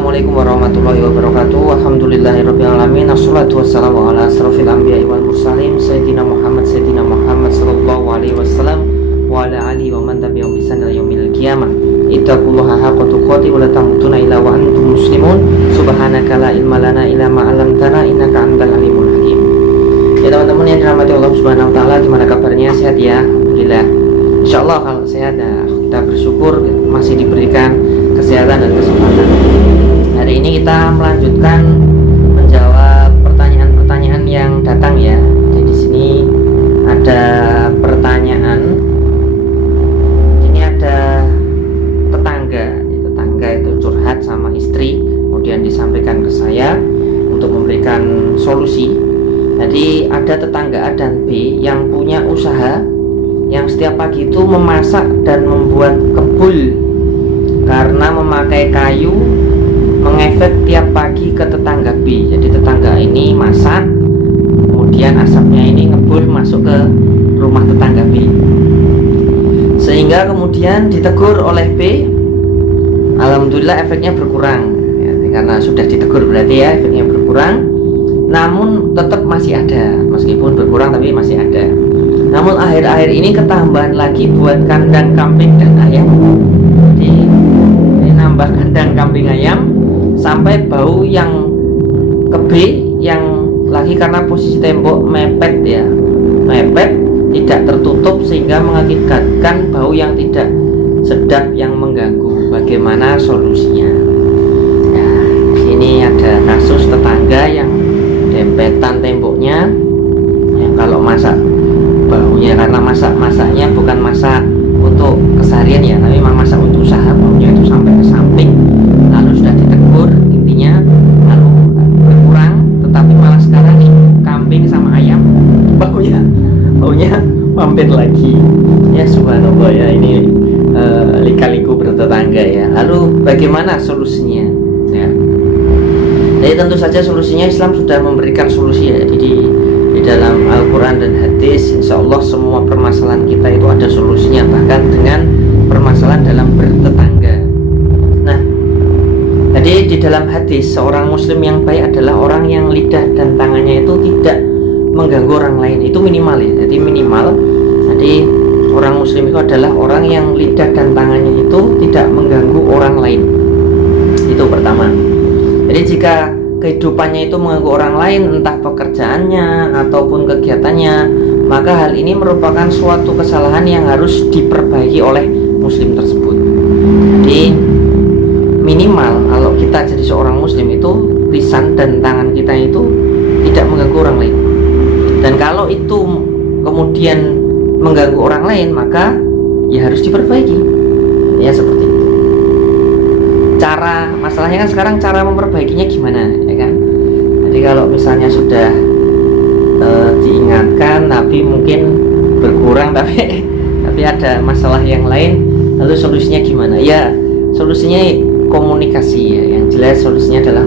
Assalamualaikum warahmatullahi wabarakatuh. Alhamdulillahirrabbilalamin. Assalatu wassalamu ala asrafil anbiya'i wal mursalin Sayyidina Muhammad sallallahu alaihi wasallam wa ala alihi wa man tabi'ahum bi ihsan ila yaumil qiyamah. Ittaqullaha haqqa tuqatih wa la tamutunna illa wa antum muslimun. Subhanaka la ilma lana illa ma 'allamtana innaka antal alimul hakim. Ya teman-teman yang dirahmati Allah Subhanahu wa taala, gimana kabarnya? Sehat ya? Alhamdulillah. Insyaallah kalau sehat kita bersyukur masih diberikan kesehatan dan kesempatan. Hari ini kita melanjutkan menjawab pertanyaan-pertanyaan yang datang ya. Jadi di sini ada pertanyaan. Ini ada tetangga itu curhat sama istri, kemudian disampaikan ke saya untuk memberikan solusi. Jadi ada tetangga A dan B yang punya usaha yang setiap pagi itu memasak dan membuat kebul. Karena memakai kayu mengefek tiap pagi ke tetangga B. Jadi tetangga ini masak, kemudian asapnya ini ngebul masuk ke rumah tetangga B, sehingga kemudian ditegur oleh B. Alhamdulillah efeknya berkurang ya, karena sudah ditegur berarti ya efeknya berkurang. Namun tetap masih ada, meskipun berkurang tapi masih ada. Namun akhir-akhir ini ketambahan lagi buat kandang kambing dan ayam. Jadi nambah kandang kambing ayam sampai bau yang ke B yang lagi karena posisi tembok mepet tidak tertutup sehingga mengakibatkan bau yang tidak sedap yang mengganggu. Bagaimana solusinya? Nah, sini ada kasus tetangga yang dempetan temboknya yang kalau masak baunya karena masaknya bukan masak untuk keseharian ya, tapi memang masak untuk usaha, baunya itu sampai ke samping. Lalu sudah ditegur, intinya lalu berkurang, tetapi malah sekarang nih kambing sama ayam baunya mampir lagi. Ya subhanallah ya, ini lika-liku bertetangga ya. Lalu bagaimana solusinya? Ya. Jadi tentu saja solusinya Islam sudah memberikan solusi ya. Jadi di dalam Al-Quran dan hadis, insya Allah semua permasalahan kita itu ada solusinya, bahkan dengan permasalahan dalam bertetangga. Nah, jadi di dalam hadis seorang muslim yang baik adalah orang yang lidah dan tangannya itu tidak mengganggu orang lain. Itu minimal ya. Jadi minimal. Jadi orang muslim itu adalah orang yang lidah dan tangannya itu tidak mengganggu orang lain. Itu pertama. Jadi jika kehidupannya itu mengganggu orang lain, entah pekerjaannya ataupun kegiatannya, maka hal ini merupakan suatu kesalahan yang harus diperbaiki oleh muslim tersebut. Jadi minimal kalau kita jadi seorang muslim itu lisan dan tangan kita itu tidak mengganggu orang lain. Dan kalau itu kemudian mengganggu orang lain, maka ya harus diperbaiki. Ya seperti itu. Masalahnya kan sekarang cara memperbaikinya gimana ya kan. Jadi kalau misalnya sudah diingatkan tapi mungkin berkurang tapi ada masalah yang lain, lalu solusinya gimana? Ya solusinya komunikasi ya. Yang jelas solusinya adalah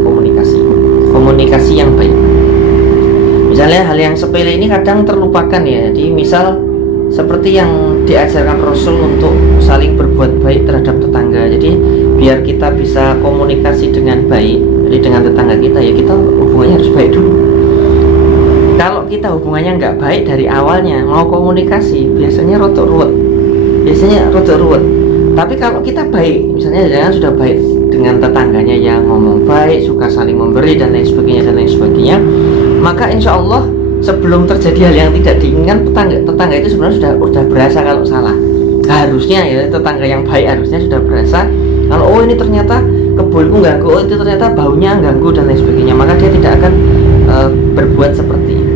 komunikasi yang baik. Misalnya hal yang sepele ini kadang terlupakan ya. Jadi misal seperti yang diajarkan Rasul untuk saling berbuat baik terhadap tetangga. Jadi biar kita bisa komunikasi dengan baik, jadi dengan tetangga kita ya kita hubungannya harus baik dulu. Kalau kita hubungannya nggak baik dari awalnya, mau komunikasi biasanya rotok ruwet. Tapi kalau kita baik, misalnya jangan sudah baik dengan tetangganya yang ngomong baik, suka saling memberi dan lain sebagainya, maka insya Allah sebelum terjadi hal yang tidak diinginkan, tetangga itu sebenarnya sudah berasa kalau salah. Harusnya ya tetangga yang baik harusnya sudah berasa kalau oh ini ternyata kebulku ganggu, oh itu ternyata baunya ganggu dan lain sebagainya, maka dia tidak akan berbuat seperti itu.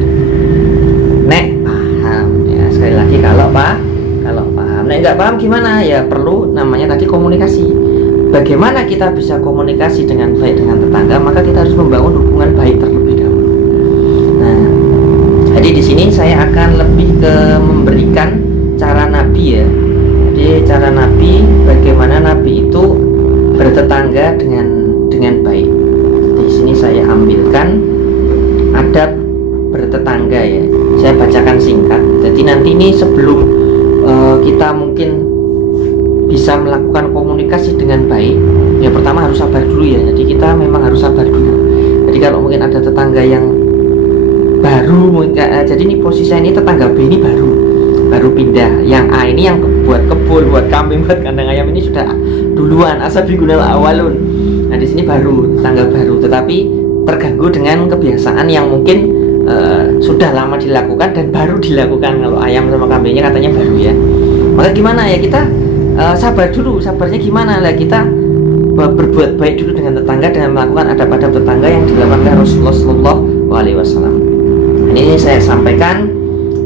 Nek paham ya, sekali lagi kalau paham. Nek nggak paham gimana? Ya perlu namanya tadi komunikasi. Bagaimana kita bisa komunikasi dengan baik dengan tetangga? Maka kita harus membangun hubungan baik terlebih dahulu. Nah, jadi di sini saya akan lebih ke memberikan cara Nabi ya. Jadi cara Nabi, bagaimana Nabi itu bertetangga dengan baik. Di sini saya ambilkan adab bertetangga ya. Saya bacakan singkat. Jadi nanti ini sebelum kita mungkin bisa melakukan komunikasi dengan baik, ya pertama harus sabar dulu ya. Jadi kita memang harus sabar dulu. Jadi kalau mungkin ada tetangga yang baru, jadi ini posisinya ini tetangga B ini baru pindah, yang A ini yang buat kebun, buat kambing, buat kandang ayam ini sudah duluan, asabiqunal awalun. Nah di sini baru tetangga baru, tetapi terganggu dengan kebiasaan yang mungkin sudah lama dilakukan dan baru dilakukan. Kalau ayam sama kambingnya katanya baru ya. Maka gimana ya, kita sabar dulu. Sabarnya gimana lah, kita berbuat baik dulu dengan tetangga dengan melakukan adab-adab tetangga yang dilakukan oleh Rasulullah Shallallahu Alaihi Wasallam. Ini saya sampaikan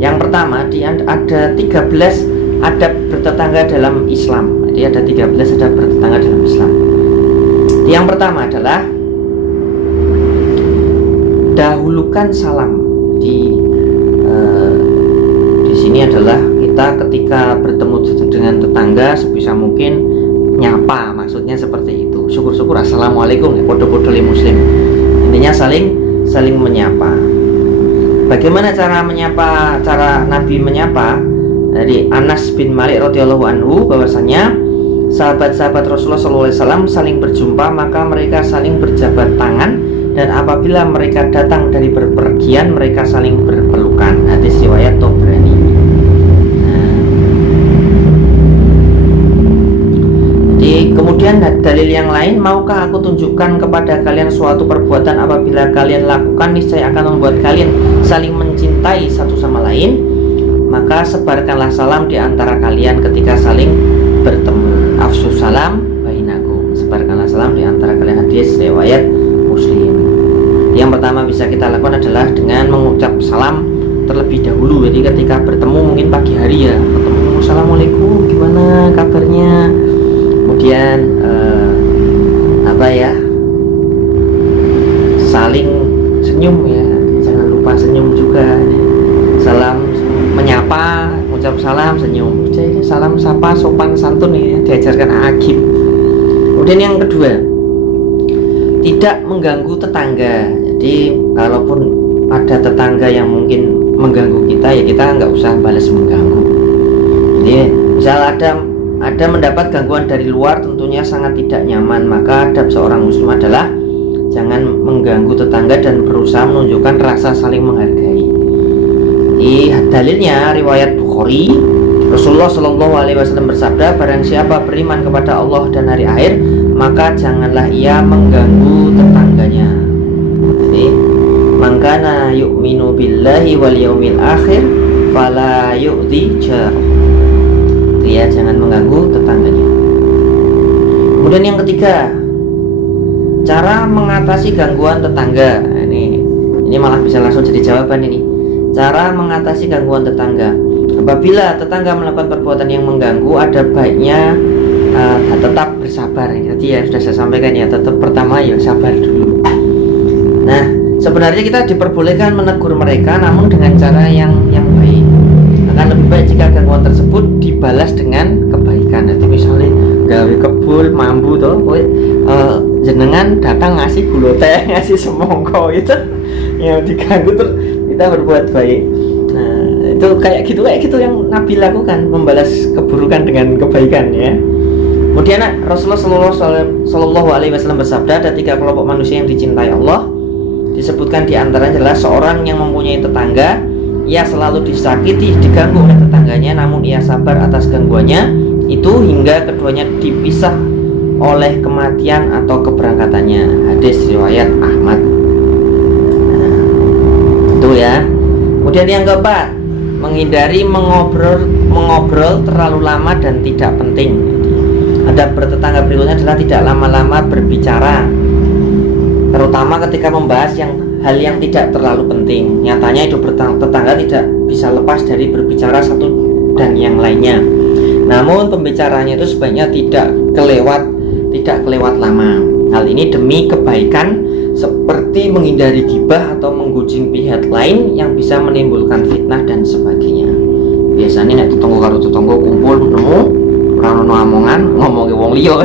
yang pertama, ada 13 adab bertetangga dalam Islam. Jadi ada 13 adab bertetangga dalam Islam. Yang pertama adalah dahulukan salam. Di sini adalah kita ketika bertemu dengan tetangga sebisa mungkin nyapa, maksudnya seperti itu. Syukur-syukur assalamualaikum, podo-podo muslim. Intinya saling menyapa. Bagaimana cara menyapa? Cara Nabi menyapa dari Anas bin Malik radhiyallahu anhu, bahwasanya sahabat-sahabat Rasulullah SAW saling berjumpa, maka mereka saling berjabat tangan, dan apabila mereka datang dari berpergian mereka saling berpelukan. Hadis riwayat Tabrani. Jadi kemudian dalil yang lain, maukah aku tunjukkan kepada kalian suatu perbuatan apabila kalian lakukan niscaya akan membuat kalian saling mencintai satu sama lain, maka sebarkanlah salam di antara kalian ketika saling bertemu. Afsus salam bainakum, sebarkanlah salam di antara kalian. Hadis riwayat Muslim. Yang pertama bisa kita lakukan adalah dengan mengucap salam terlebih dahulu. Jadi ketika bertemu mungkin pagi hari ya, ketemu, assalamualaikum, gimana kabarnya, kemudian saling senyum ya, jangan lupa senyum juga. Salam menyapa, mengucap salam, senyum. Jadi salam sapa sopan santun ya, diajarkan Agib. Kemudian yang kedua, tidak mengganggu tetangga. Jadi kalaupun ada tetangga yang mungkin mengganggu kita, ya kita nggak usah balas mengganggu. Jadi misal ada mendapat gangguan dari luar, tentunya sangat tidak nyaman. Maka adab seorang muslim adalah jangan mengganggu tetangga dan berusaha menunjukkan rasa saling menghargai. Jadi dalilnya riwayat Bukhari, Rasulullah Shallallahu Alaihi Wasallam bersabda, barang siapa beriman kepada Allah dan hari akhir, maka janganlah ia mengganggu tetangganya. Jadi, mangkana yu'minu billahi wal yaumil akhir fala yu'dhi jar. Dia jangan mengganggu tetangganya. Kemudian yang ketiga, cara mengatasi gangguan tetangga. Ini malah bisa langsung jadi jawaban ini. Cara mengatasi gangguan tetangga. Apabila tetangga melakukan perbuatan yang mengganggu, ada baiknya tetap bersabar. Jadi ya sudah saya sampaikan ya, tetap pertama ya sabar dulu. Nah, sebenarnya kita diperbolehkan menegur mereka, namun dengan cara yang baik. Akan lebih baik jika gangguan tersebut dibalas dengan kebaikan. Jadi misalnya gawe kebul mambu toh, jenengan datang ngasih gula teh, ngasih semongko, itu yang diganggu terus kita berbuat baik. Nah, itu kayak gitu yang Nabi lakukan, membalas keburukan dengan kebaikan ya. Kemudian Rasulullah Shallallahu Alaihi Wasallam bersabda, ada 3 kelompok manusia yang dicintai Allah. Disebutkan di antaranya adalah seorang yang mempunyai tetangga, ia selalu disakiti, diganggu oleh tetangganya, namun ia sabar atas gangguannya itu hingga keduanya dipisah oleh kematian atau keberangkatannya. Hadis riwayat Ahmad. Nah, itu ya. Kemudian yang keempat, menghindari mengobrol terlalu lama dan tidak penting. Adab bertetangga berikutnya adalah tidak lama-lama berbicara, terutama ketika membahas hal yang tidak terlalu penting. Nyatanya hidup bertetangga tidak bisa lepas dari berbicara satu dan yang lainnya. Namun pembicaranya itu sebaiknya tidak kelewat lama. Hal ini demi kebaikan, seperti menghindari gibah atau menggujing pihak lain yang bisa menimbulkan fitnah dan sebagainya. Biasanya nek tetangga karo tetangga kumpul nemu ora ono omongan, ngomongi wong liya.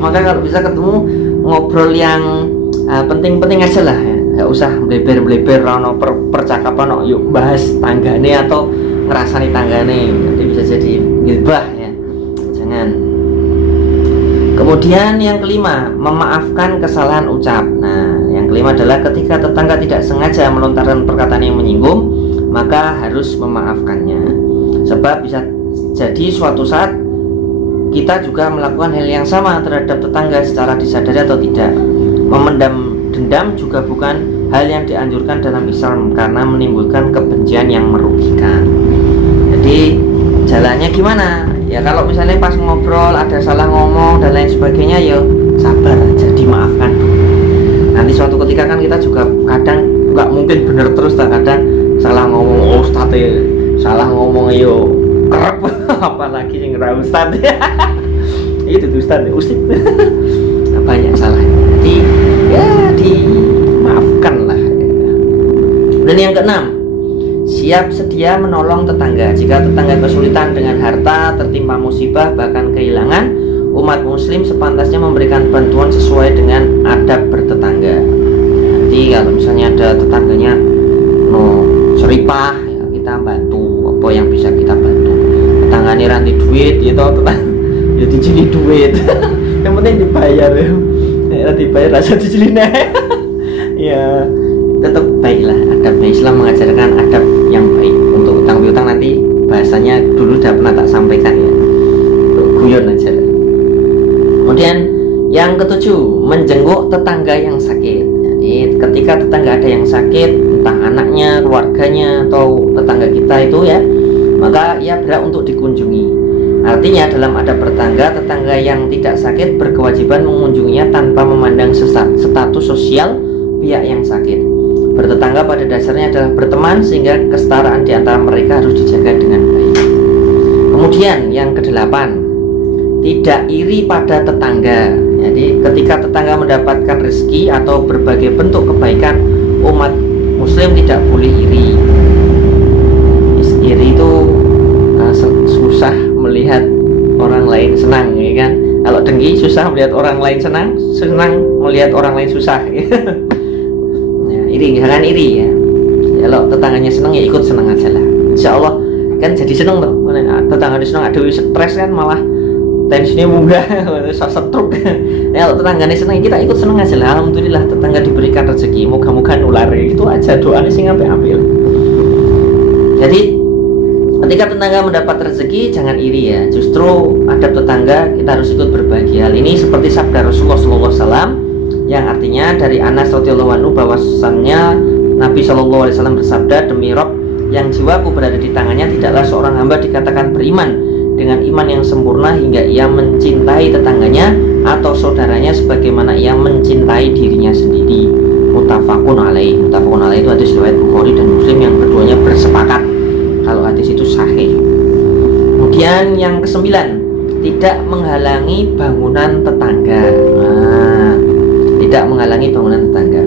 Maka kalau bisa ketemu ngobrol yang penting-penting aja lah ya. Nggak usah bleber-bleber ono percakapan yuk bahas tanggane atau ngerasani tanggane, nanti bisa jadi gibah ya. Jangan. Kemudian yang kelima, memaafkan kesalahan ucap. Nah, yang kelima adalah ketika tetangga tidak sengaja melontarkan perkataan yang menyinggung, maka harus memaafkannya. Sebab bisa jadi suatu saat kita juga melakukan hal yang sama terhadap tetangga secara disadari atau tidak. Memendam dendam juga bukan hal yang dianjurkan dalam Islam karena menimbulkan kebencian yang merugikan. Jadi jalannya gimana? Ya kalau misalnya pas ngobrol ada salah ngomong dan lain sebagainya, ya sabar aja, dimaafkan. Nanti suatu ketika kan kita juga kadang nggak mungkin bener terus, kadang salah ngomong, oh Ustaz salah ngomong yo kerep apalagi yang ngerah Ustaz itu Ustaz banyak salahnya. Jadi ya dimaafkan lah. Dan yang keenam, siap sedia menolong tetangga. Jika tetangga kesulitan dengan harta, tertimpa musibah, bahkan kehilangan, umat muslim sepantasnya memberikan bantuan sesuai dengan adab bertetangga. Jadi kalau misalnya ada tetangganya seripah, ya kita bantu apa yang bisa kita bantu. Tetangganya ranti duit gitu, ya dicili duit yang penting dibayar ya, dibayar rasa dicili ya tetap baiklah. Adabnya Islam mengajarkan adab yang baik. Untuk utang piutang nanti bahasanya dulu udah pernah tak sampaikan ya, guyon aja. Kemudian yang ketujuh, menjenguk tetangga yang sakit. Jadi ketika tetangga ada yang sakit, entah anaknya, keluarganya, atau tetangga kita itu ya, maka ia berhak untuk dikunjungi. Artinya dalam adab bertetangga, tetangga yang tidak sakit berkewajiban mengunjunginya tanpa memandang status sosial pihak yang sakit. Bertetangga pada dasarnya adalah berteman, sehingga kesetaraan di antara mereka harus dijaga dengan baik. Kemudian yang kedelapan, tidak iri pada tetangga. Jadi ketika tetangga mendapatkan rezeki atau berbagai bentuk kebaikan, umat muslim tidak boleh iri. Iri itu susah melihat orang lain senang, ya kan? Kalau dengki susah melihat orang lain senang, senang melihat orang lain susah. Ya, iri, jangan iri ya. Kalau tetangganya senang ya ikut senang aja lah. Insya Allah kan jadi senang tuh. Tetangga senang, ada stres kan malah tensinya munggah, setruk. Ya, kalau tetangganya senang kita ikut senang aja lah. Alhamdulillah tetangga diberikan rezeki, moga-moga nular. Itu aja doanya sih ambil. Jadi ketika tetangga mendapat rezeki jangan iri ya. Justru adab tetangga kita harus ikut berbagi. Hal ini seperti sabda Rasulullah SAW yang artinya dari Anas radhiyallahu anhu bahwasannya Nabi SAW bersabda, demi Rob yang jiwaku berada di tangannya, tidaklah seorang hamba dikatakan beriman dengan iman yang sempurna hingga ia mencintai tetangganya atau saudaranya sebagaimana ia mencintai dirinya sendiri. Muttafaqun alaih. Muttafaqun alaih itu hadis riwayat Bukhari dan Muslim yang keduanya bersepakat kalau hadis itu sahih. Kemudian yang kesembilan, tidak menghalangi bangunan tetangga. Nah, tidak menghalangi bangunan tetangga.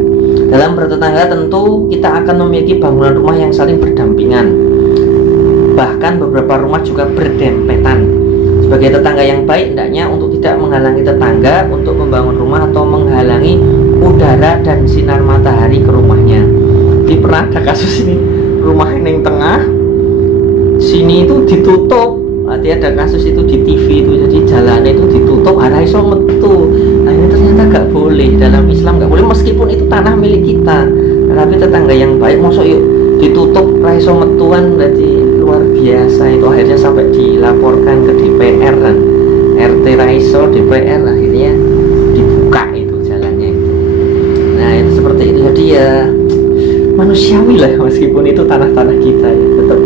Dalam bertetangga tentu kita akan memiliki bangunan rumah yang saling berdampingan. Bahkan beberapa rumah juga berdempetan. Sebagai tetangga yang baik, hendaknya untuk tidak menghalangi tetangga untuk membangun rumah atau menghalangi udara dan sinar matahari ke rumahnya. Di pernah ada kasus ini, rumah yang tengah sini itu ditutup. Nanti ada kasus itu di TV itu, jadi jalannya itu ditutup, ada iso metu. Nah ini ternyata gak boleh, dalam Islam gak boleh, meskipun itu tanah milik kita. Tapi tetangga yang baik masuk yuk ditutup iso metuan, berarti luar biasa. Itu akhirnya sampai dilaporkan ke DPR dan RT Raiso DPR, akhirnya dibuka itu jalannya itu. Nah itu seperti itu. Jadi ya manusiawi lah, meskipun itu tanah-tanah kita ya, tetap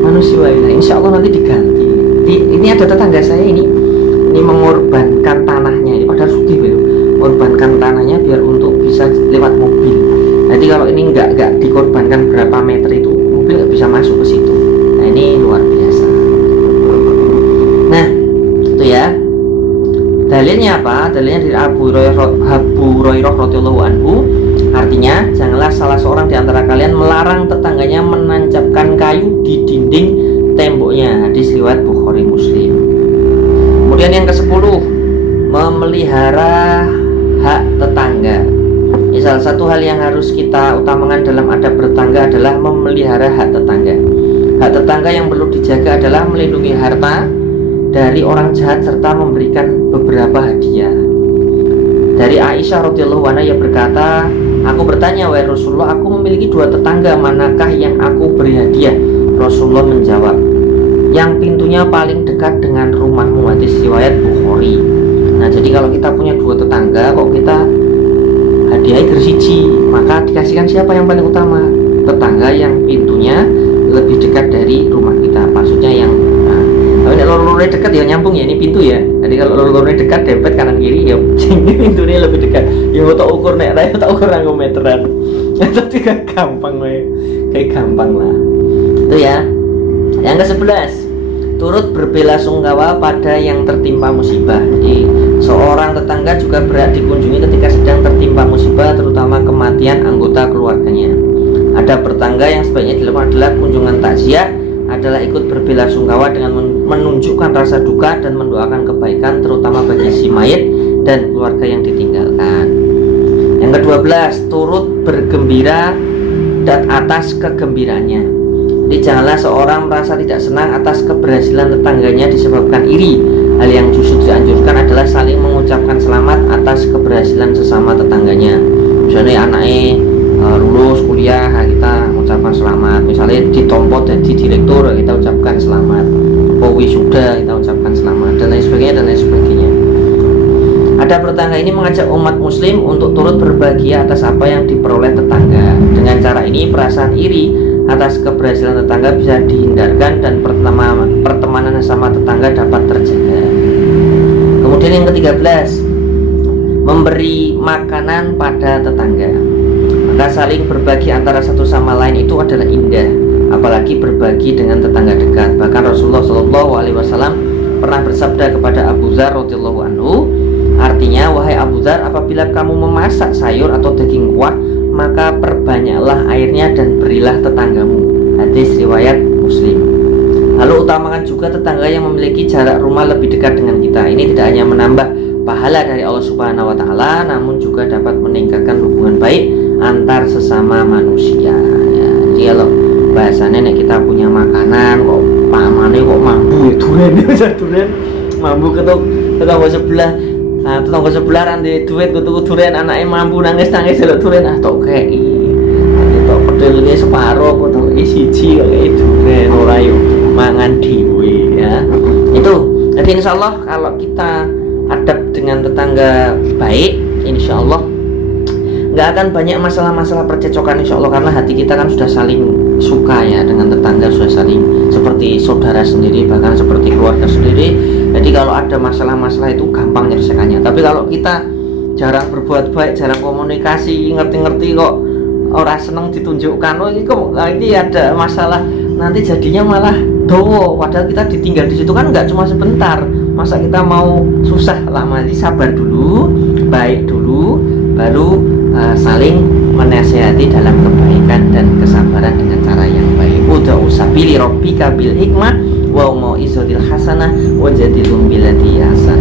manusiawi lah. Insya Allah nanti diganti. Ini ada tetangga saya ini mengorbankan tanahnya, ini padahal sugih itu, mengorbankan tanahnya biar untuk bisa lewat mobil. Jadi kalau ini nggak dikorbankan berapa meter itu, mobil nggak bisa masuk ke situ. Nah ini luar biasa. Nah itu ya. Dalilnya apa? Dalilnya dari Abu Hurairah radhiyallahu anhu. Artinya janganlah salah seorang di antara kalian melarang tetangganya menancapkan kayu di dinding temboknya. Hadis riwayat Bukhari Muslim. Kemudian yang ke-10, memelihara hak tetangga. Salah satu hal yang harus kita utamakan dalam adab bertetangga adalah memelihara hak tetangga. Hak tetangga yang perlu dijaga adalah melindungi harta dari orang jahat serta memberikan beberapa hadiah. Dari Aisyah radhiyallahu anha, ia berkata, aku bertanya, wahai Rasulullah, aku memiliki 2 tetangga, manakah yang aku beri hadiah? Rasulullah menjawab, yang pintunya paling dekat dengan rumahmu. Hadis riwayat Bukhari. Nah, jadi kalau kita punya 2 tetangga, kok kita hadiahnya gersiji, maka dikasihkan siapa yang paling utama? Tetangga yang pintunya lebih dekat dari rumah kita. Maksudnya yang kalau lorong-lorongnya dekat ya nyambung ya, ini pintu ya. Jadi kalau lorong-lorongnya dekat, dempet kanan kiri ya ini pintunya lebih dekat. Ya tak ukur nek ra tak ukur nggo meteran. Itu tidak gampang we. Kayak gampang lah. Itu ya. Yang ke-11, turut berbelasungkawa pada yang tertimpa musibah. Jadi seorang tetangga juga berat dikunjungi ketika sedang tertimpa musibah, terutama kematian anggota keluarganya. Ada bertangga yang sebaiknya dilakukan adalah kunjungan takziah, adalah ikut berbelasungkawa dengan menunjukkan rasa duka dan mendoakan kebaikan, terutama bagi si mayit dan keluarga yang ditinggalkan. Yang ke-12, turut bergembira dan atas kegembiraannya. Jadi janganlah seorang merasa tidak senang atas keberhasilan tetangganya disebabkan iri. Hal yang justru dianjurkan adalah saling mengucapkan selamat atas keberhasilan sesama tetangganya. Misalnya anaknya lulus kuliah, kita ucapkan selamat. Misalnya ditompot jadi direktur, kita ucapkan selamat. Wisuda, kita ucapkan selamat, dan lain sebagainya dan lain sebagainya. Ada bertangga ini mengajak umat muslim untuk turut berbahagia atas apa yang diperoleh tetangga. Dengan cara ini perasaan iri atas keberhasilan tetangga bisa dihindarkan dan pertemanan sama tetangga dapat terjaga. Kemudian yang ke-13, memberi makanan pada tetangga. Maka saling berbagi antara satu sama lain itu adalah indah, apalagi berbagi dengan tetangga dekat. Bahkan Rasulullah SAW pernah bersabda kepada Abu Dzar radhiyallahu anhu, artinya, wahai Abu Dzar, apabila kamu memasak sayur atau daging kuah, maka perbanyaklah airnya dan berilah tetanggamu. Hadis riwayat Muslim. Lalu utamakan juga tetangga yang memiliki jarak rumah lebih dekat dengan kita. Ini tidak hanya menambah pahala dari Allah Subhanahu wa taala, namun juga dapat meningkatkan hubungan baik antar sesama manusia ya. Jadi kalau bahasanya nek kita punya makanan kok pamane kok mambu ya duren ya duren mambu ketok tetangga sebelah. Nah, tetangga sebelah rande duit tuku duren, anaknya mambu nangis-nangis delok duren, tok kei. Tok pedelnya separuh apa tok siji kok kei duren ora yo mangan dhewe ya. Itu. Jadi insyaallah kalau kita adab dengan tetangga baik, insyaallah nggak akan banyak masalah-masalah percecokan insyaallah, karena hati kita kan sudah saling suka ya dengan tetangga, sudah saling seperti saudara sendiri, bahkan seperti keluarga sendiri. Jadi kalau ada masalah-masalah itu gampang menyelesaikannya. Tapi kalau kita jarang berbuat baik, jarang komunikasi, ngerti-ngerti kok orang seneng ditunjukkan, oh ini kok ini ada masalah, nanti jadinya malah dowo. Padahal kita ditinggal di situ kan nggak cuma sebentar. Masa kita mau susah lama? Jadi sabar dulu, baik dulu, baru saling menasihati dalam kebaikan dan kesabaran dengan cara yang baik. Ud'u sabili rabbika bil hikmah wa mau'izatil hasanah wajadilhum billati ahsan.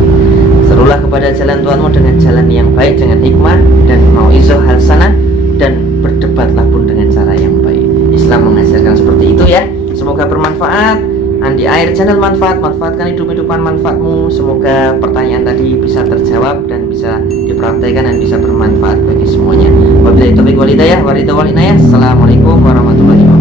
Serulah kepada jalan Tuhanmu dengan jalan yang baik, dengan hikmah dan mau'izah hasanah, dan berdebatlah pun dengan cara yang baik. Islam mengajarkan seperti itu ya. Semoga bermanfaat. Andi Air Channel manfaatkan hidup-hidupan manfaatmu. Semoga pertanyaan tadi bisa terjawab dan bisa dipraktekkan dan bisa bermanfaat bagi semuanya. Wabillahi taufiq wal hidayah. Assalamualaikum warahmatullahi wabarakatuh.